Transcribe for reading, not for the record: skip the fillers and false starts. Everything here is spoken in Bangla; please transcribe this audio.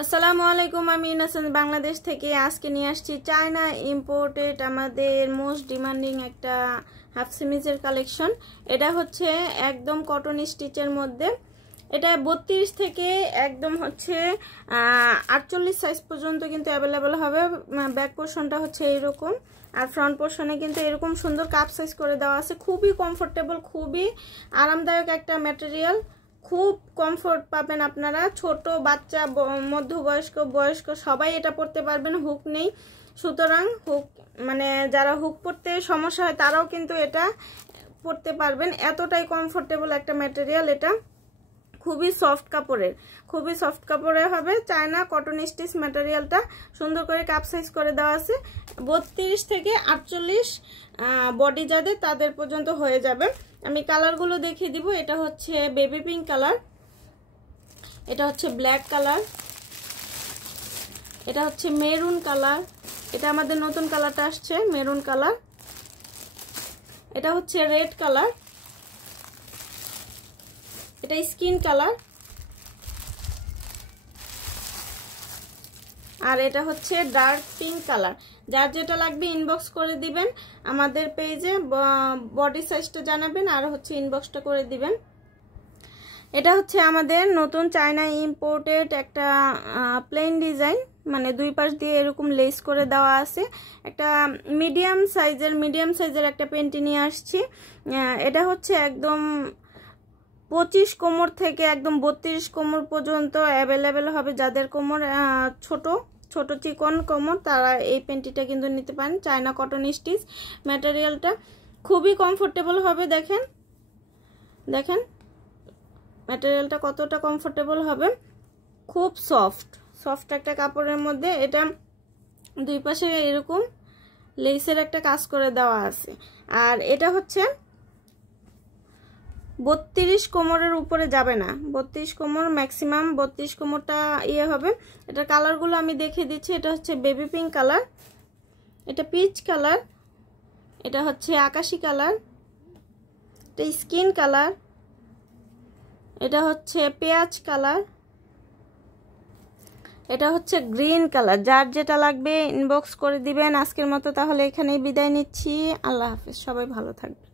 আসসালামু আলাইকুম, আমি ইনাসেন্স বাংলাদেশ থেকে আজকে নিয়ে আসছি চায়না ইম্পোর্টেড আমাদের মোস্ট ডিমান্ডিং একটা হাফ সিমিজের কালেকশন। এটা হচ্ছে একদম কটন স্টিচের মধ্যে। এটা 32 থেকে একদম হচ্ছে 48 সাইজ পর্যন্ত কিন্তু অ্যাভেলেবেল হবে। ব্যাক পোর্শনটা হচ্ছে এইরকম, আর ফ্রন্ট পোর্শনে কিন্তু এরকম সুন্দর কাপ সাইজ করে দেওয়া আছে। খুবই কমফোর্টেবল, খুবই আরামদায়ক একটা ম্যাটেরিয়াল। খুব কমফোর্ট পাবেন আপনারা। ছোট বাচ্চা, মধ্যবয়স্ক, বয়স্ক সবাই এটা পরতে পারবেন। হুক নেই, সুতরাং হুক মানে যারা হুক পরতে সমস্যা হয় তারাও কিন্তু এটা পরতে পারবেন। এতটাই কমফোর্টেবল একটা ম্যাটেরিয়াল। এটা খুবই সফট কাপড়ের হবে। চায়না কটন স্টিচ ম্যাটেরিয়ালটা সুন্দর করে কাপ সাইজ করে দেওয়া আছে। 32 থেকে 48 বডি যাদের তাদের পর্যন্ত হয়ে যাবে। আমি কালারগুলো দেখিয়ে দিব। এটা হচ্ছে বেবি পিঙ্ক কালার, এটা হচ্ছে ব্ল্যাক কালার, এটা হচ্ছে মেরুন কালার, এটা আমাদের নতুন কালারটা আসছে মেরুন কালার, এটা হচ্ছে রেড কালার, এটা স্কিন কালার, আর এটা হচ্ছে ডার্ক পিঙ্ক কালার। যার যেটা লাগবে ইনবক্স করে দিবেন আমাদের পেজে, বডি সাইজটা জানাবেন আর হচ্ছে ইনবক্সটা করে দিবেন। এটা হচ্ছে আমাদের নতুন চায়না ইম্পোর্টেড একটা প্লেন ডিজাইন, মানে দুই পাশ দিয়ে এরকম লেস করে দেওয়া আছে। একটা মিডিয়াম সাইজের একটা পেন্টি নিয়ে আসছি। এটা হচ্ছে একদম 25 কোমর থেকে একদম 32 কোমর পর্যন্ত অ্যাভেলেবেল হবে। যাদের কোমর ছোট চিকন কোমর তারা এই পেন্টিটা কিন্তু নিতে পারেন। চায়না কটন স্টিচ ম্যাটেরিয়ালটা খুবই কমফোর্টেবল হবে। দেখেন ম্যাটেরিয়ালটা কতটা কমফোর্টেবল হবে। খুব সফট একটা কাপড়ের মধ্যে। এটা দুই পাশে এরকম লেসের একটা কাজ করে দেওয়া আছে। আর এটা হচ্ছে 32 কোমরের উপরে যাবে না, 32 কোমর ম্যাক্সিমাম 32 কোমরটা ইয়ে হবে। এটা কালারগুলো আমি দেখিয়ে দিচ্ছি। এটা হচ্ছে বেবি পিঙ্ক কালার, এটা পিচ কালার, এটা হচ্ছে আকাশি কালার, এটা স্কিন কালার, এটা হচ্ছে পেঁয়াজ কালার, এটা হচ্ছে গ্রিন কালার। যার যেটা লাগবে ইনবক্স করে দিবেন। আজকের মতো তাহলে এখানেই বিদায় নিচ্ছি। আল্লাহ হাফেজ, সবাই ভালো থাকবেন।